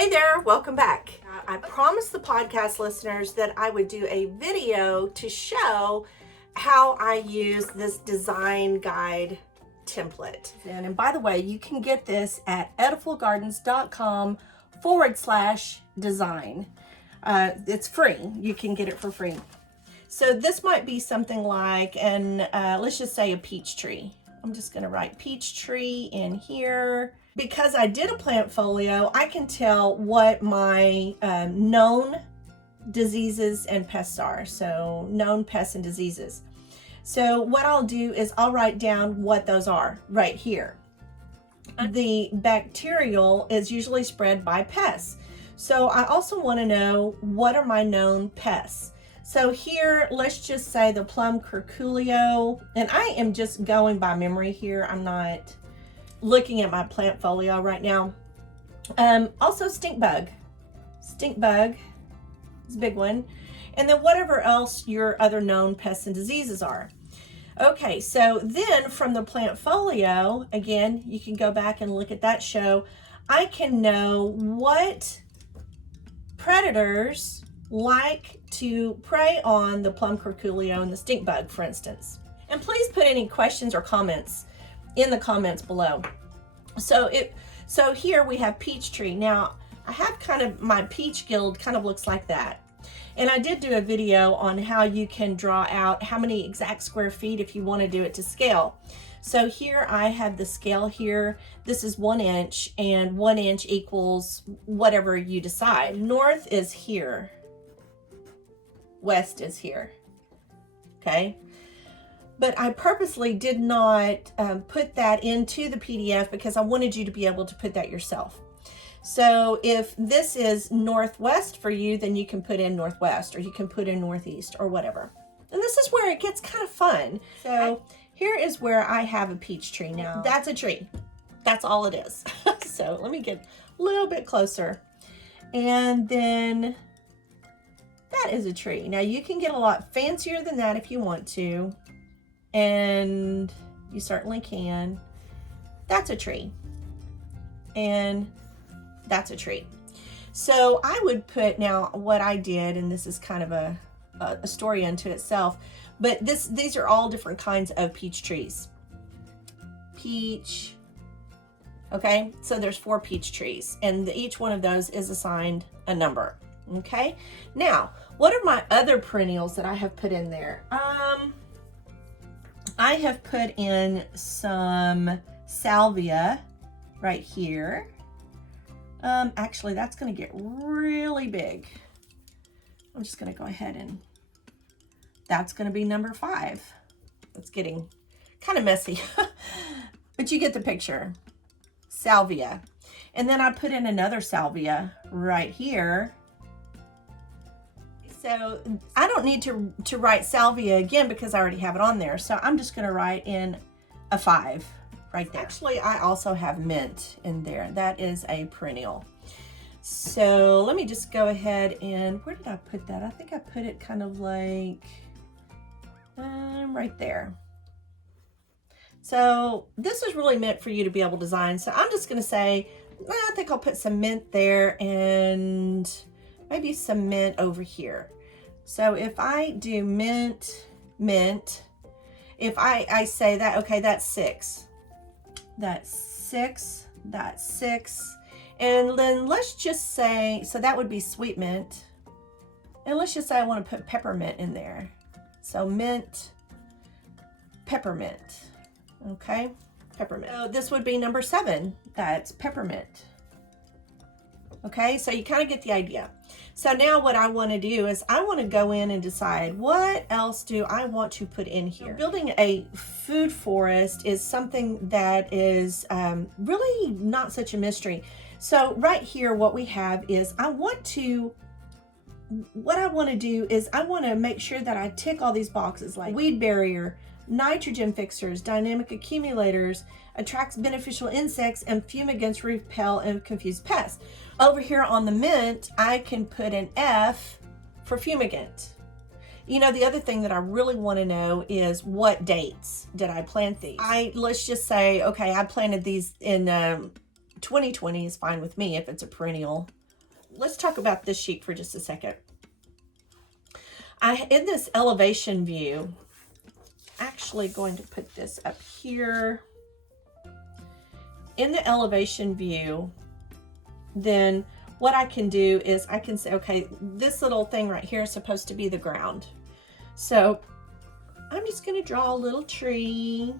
Hey there, welcome back. I promised the podcast listeners that I would do a video to show how I use this design guide template. And by the way, you can get this at edifulgardens.com/design. It's free. You can get it for free. So this might be something like let's just say a peach tree. I'm just going to write peach tree in here. Because I did a plant folio, I can tell what my known diseases and pests are. So known pests and diseases. So what I'll do is I'll write down what those are right here. The bacterial is usually spread by pests. So I also want to know what are my known pests. So here, let's just say the plum curculio, and I am just going by memory here. I'm not looking at my plant folio right now. Also stink bug. Stink bug is a big one. And then whatever else your other known pests and diseases are. Okay, so then from the plant folio, again, you can go back and look at that show. I can know what predators like to prey on the plum curculio and the stink bug, for instance. And please put any questions or comments in the comments below. So here we have peach tree. Now I have kind of my peach guild kind of looks like that. And I did do a video on how you can draw out how many exact square feet if you want to do it to scale. So here I have the scale here. This is 1 inch, and 1 inch equals whatever you decide. North is here. West is here. Okay. But I purposely did not put that into the PDF because I wanted you to be able to put that yourself. So if this is northwest for you, then you can put in northwest, or you can put in northeast, or whatever. And this is where it gets kind of fun. So here is where I have a peach tree now. That's a tree. That's all it is. So let me get a little bit closer. And then that is a tree. Now you can get a lot fancier than that if you want to. And you certainly can. That's a tree. And that's a tree. So I would put, now what I did, and this is kind of a story unto itself, but these are all different kinds of peach trees. Peach. Okay, so there's 4 peach trees, and each one of those is assigned a number. Okay, now what are my other perennials that I have put in there? I have put in some salvia right here. Actually, that's going to get really big. I'm just going to go ahead and that's going to be number 5. It's getting kind of messy, but you get the picture. Salvia. And then I put in another salvia right here. So I don't need to write salvia again because I already have it on there. So I'm just going to write in a 5 right there. Actually, I also have mint in there. That is a perennial. So let me just go ahead and, where did I put that? I think I put it kind of like right there. So this is really meant for you to be able to design. So I'm just going to say, well, I think I'll put some mint there and maybe some mint over here. So if I do mint, if I say that, okay, that's 6. That's 6, that's 6. And then let's just say, so that would be sweet mint. And let's just say I want to put peppermint in there. So mint, peppermint. Okay, peppermint. So this would be number 7. That's peppermint. Okay, so you kind of get the idea. So now what I want to do is I want to go in and decide what else do I want to put in here. Building a food forest is something that is really not such a mystery. So right here, what we have is what I want to do is I want to make sure that I tick all these boxes like weed barrier, nitrogen fixers, dynamic accumulators, attracts beneficial insects, and fumigants repel and confuse pests. Over here on the mint, I can put an F for fumigant. You know, the other thing that I really want to know is what dates did I plant these? Let's just say, okay, I planted these in 2020 is fine with me if it's a perennial. let's talk about this sheet for just a second. In this elevation view, actually going to put this up here. In the elevation view, then what I can do is I can say, okay, this little thing right here is supposed to be the ground. So I'm just going to draw a little tree.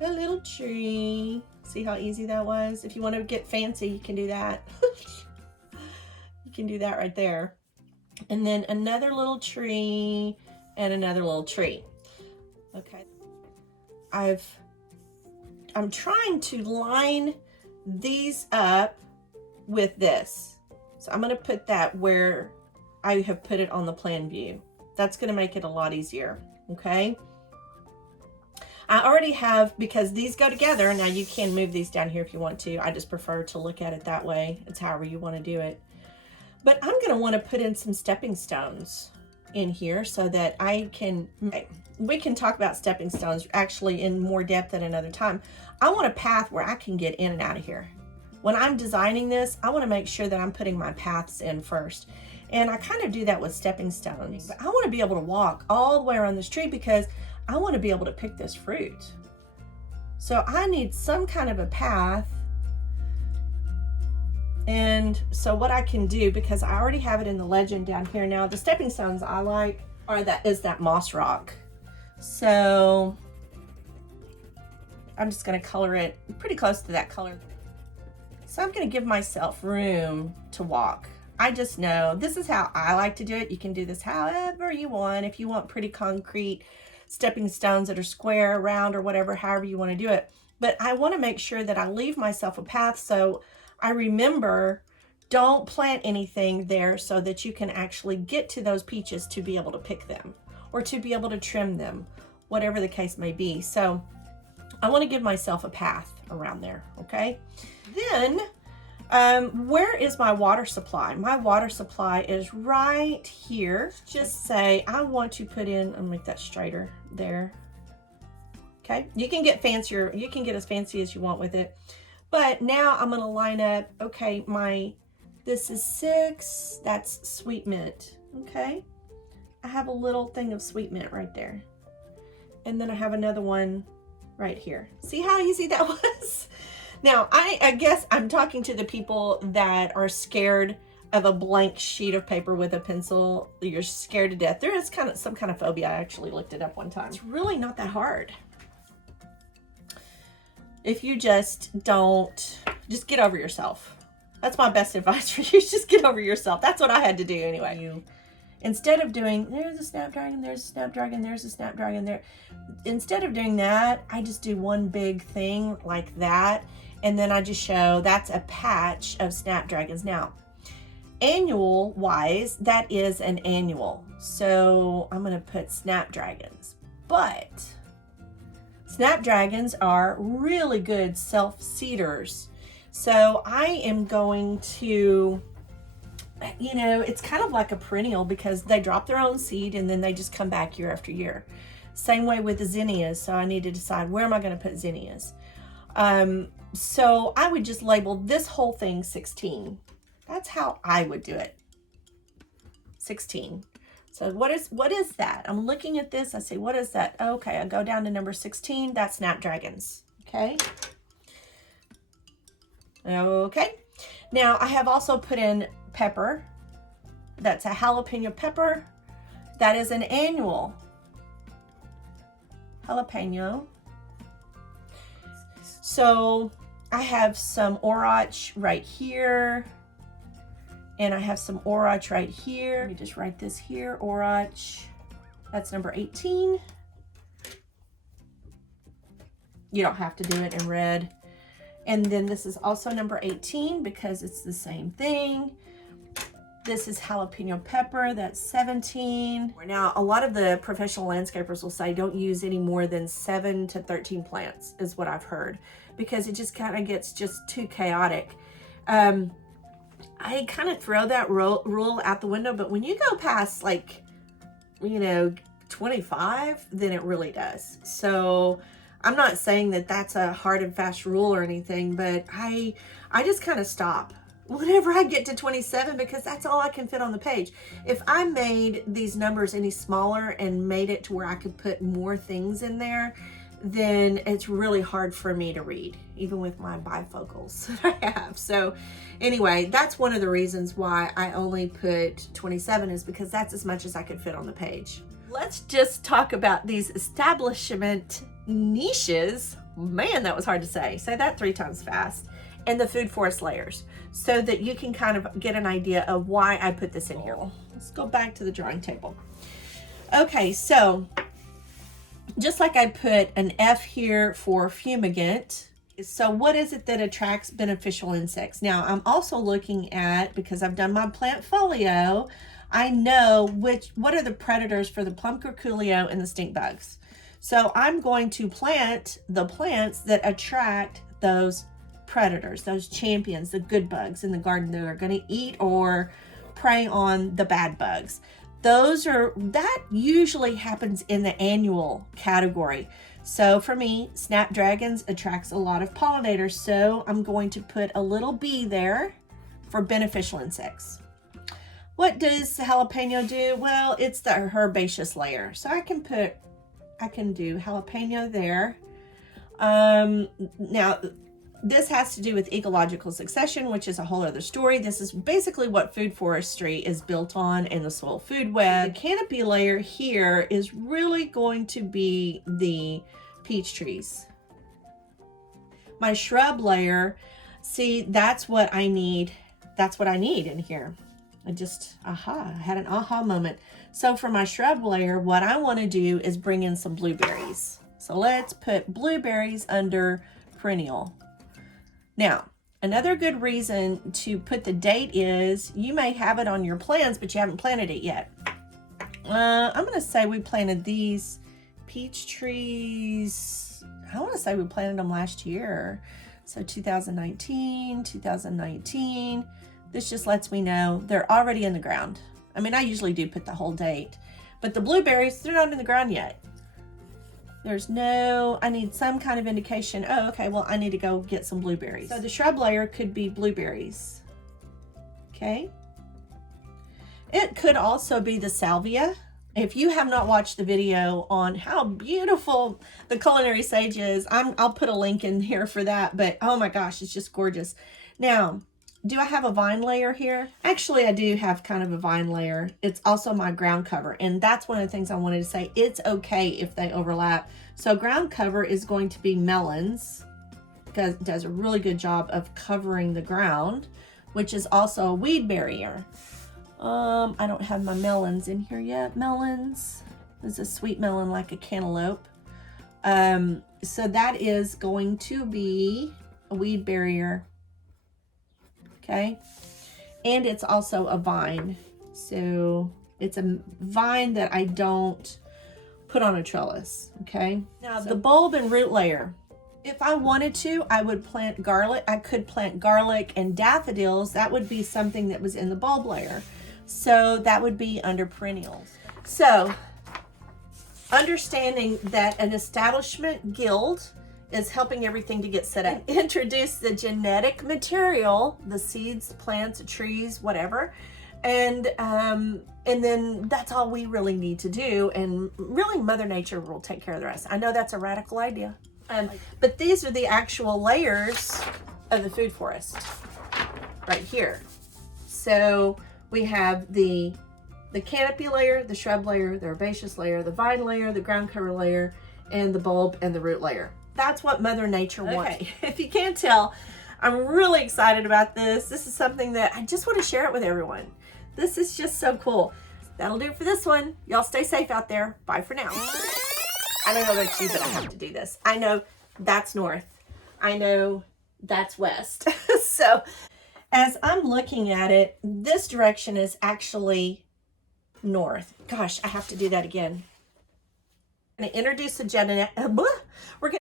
A little tree. See how easy that was? If you want to get fancy, you can do that. You can do that right there. And then another little tree and another little tree. Okay. I'm trying to line these up with this. So I'm going to put that where I have put it on the plan view. That's going to make it a lot easier. Okay. I already have, because these go together. Now you can move these down here if you want to. I just prefer to look at it that way. It's however you want to do it. But I'm going to want to put in some stepping stones in here so that I can, we can talk about stepping stones actually in more depth at another time. I want a path where I can get in and out of here. When I'm designing this, I want to make sure that I'm putting my paths in first. And I kind of do that with stepping stones. But I want to be able to walk all the way around this tree because I want to be able to pick this fruit. So I need some kind of a path. And so what I can do, because I already have it in the legend down here now, the stepping stones I like is that moss rock. So I'm just going to color it pretty close to that color. So I'm going to give myself room to walk. I just know this is how I like to do it. You can do this however you want. If you want pretty concrete stepping stones that are square, round, or whatever, however you want to do it. But I want to make sure that I leave myself a path so I remember, don't plant anything there so that you can actually get to those peaches to be able to pick them or to be able to trim them, whatever the case may be. So I want to give myself a path around there, okay? Then, where is my water supply? My water supply is right here. Just say, I want to put in, I'll make that straighter there. Okay, you can get fancier, you can get as fancy as you want with it. But now I'm going to line up, okay, this is 6, that's sweet mint, okay? I have a little thing of sweet mint right there. And then I have another one right here. See how easy that was? Now, I guess I'm talking to the people that are scared of a blank sheet of paper with a pencil. You're scared to death. There is some kind of phobia. I actually looked it up one time. It's really not that hard. If you just get over yourself. That's my best advice for you. Just get over yourself. That's what I had to do anyway. Instead of doing, there's a snapdragon, there's a snapdragon, there's a snapdragon there. Instead of doing that, I just do one big thing like that. And then I just show that's a patch of snapdragons. Now, annual wise, that is an annual. So I'm going to put snapdragons. But snapdragons are really good self-seeders. So I am going to, it's kind of like a perennial because they drop their own seed and then they just come back year after year. Same way with the zinnias. So I need to decide where am I going to put zinnias. So I would just label this whole thing 16. That's how I would do it. 16. So what is that? I'm looking at this. I say, what is that? Okay, I go down to number 16. That's snapdragons. Okay. Okay. Now I have also put in pepper. That's a jalapeno pepper. That is an annual jalapeno. So I have some orach right here. And I have some orach right here. Let me just write this here, orach. That's number 18. You don't have to do it in red. And then this is also number 18 because it's the same thing. This is jalapeno pepper, that's 17. Now, a lot of the professional landscapers will say don't use any more than 7 to 13 plants, is what I've heard, because it just kind of gets just too chaotic. I kind of throw that rule out the window, but when you go past 25, then it really does. So I'm not saying that that's a hard and fast rule or anything, but I just kind of stop whenever I get to 27 because that's all I can fit on the page. If I made these numbers any smaller and made it to where I could put more things in there, then it's really hard for me to read, even with my bifocals that I have. So anyway, that's one of the reasons why I only put 27 is because that's as much as I could fit on the page. Let's just talk about these establishment niches. Man, that was hard to say. Say that 3 times fast. And the food forest layers, so that you can kind of get an idea of why I put this in here. Let's go back to the drawing table. Okay, so just like I put an F here for fumigant, so what is it that attracts beneficial insects? Now, I'm also looking at, because I've done my plant folio, I know what are the predators for the plum curculio and the stink bugs. So I'm going to plant the plants that attract those predators, those champions, the good bugs in the garden that are going to eat or prey on the bad bugs. That usually happens in the annual category. So for me, snapdragons attracts a lot of pollinators, so I'm going to put a little B there for beneficial insects. What does the jalapeno do? Well, it's the herbaceous layer. So I can do jalapeno there. Now, this has to do with ecological succession, which is a whole other story. This is basically what food forestry is built on in the soil food web. The canopy layer here is really going to be the peach trees. My shrub layer, see, that's what I need. That's what I need in here. I had an aha moment. So for my shrub layer, what I want to do is bring in some blueberries. So let's put blueberries under perennial. Now, another good reason to put the date is you may have it on your plans, but you haven't planted it yet. I'm going to say we planted these peach trees. I want to say we planted them last year. So 2019. This just lets me know they're already in the ground. I mean, I usually do put the whole date, but the blueberries, they're not in the ground yet. I need some kind of indication. Oh, okay, well, I need to go get some blueberries. So the shrub layer could be blueberries. Okay. It could also be the salvia. If you have not watched the video on how beautiful the culinary sage is, I'll put a link in here for that, but oh my gosh, it's just gorgeous. Now, do I have a vine layer here? Actually, I do have kind of a vine layer. It's also my ground cover, and that's one of the things I wanted to say. It's okay if they overlap. So ground cover is going to be melons, because it does a really good job of covering the ground, which is also a weed barrier. I don't have my melons in here yet. Melons. This is a sweet melon like a cantaloupe. So that is going to be a weed barrier. Okay, and it's also a vine. So it's a vine that I don't put on a trellis. Okay, now the bulb and root layer. If I wanted to, I would plant garlic. I could plant garlic and daffodils. That would be something that was in the bulb layer. So that would be under perennials. So understanding that an establishment guild is helping everything to get set up. Introduce the genetic material, the seeds, plants, trees, whatever. And then that's all we really need to do. And really Mother Nature will take care of the rest. I know that's a radical idea. But these are the actual layers of the food forest right here. So we have the canopy layer, the shrub layer, the herbaceous layer, the vine layer, the ground cover layer, and the bulb and the root layer. That's what Mother Nature wants. Okay, if you can't tell, I'm really excited about this. This is something that I just want to share it with everyone. This is just so cool. That'll do it for this one. Y'all stay safe out there. Bye for now. I don't know about you, but I have to do this. I know that's north. I know that's west. So as I'm looking at it, this direction is actually north. Gosh, I have to do that again. I'm going to introduce the we're going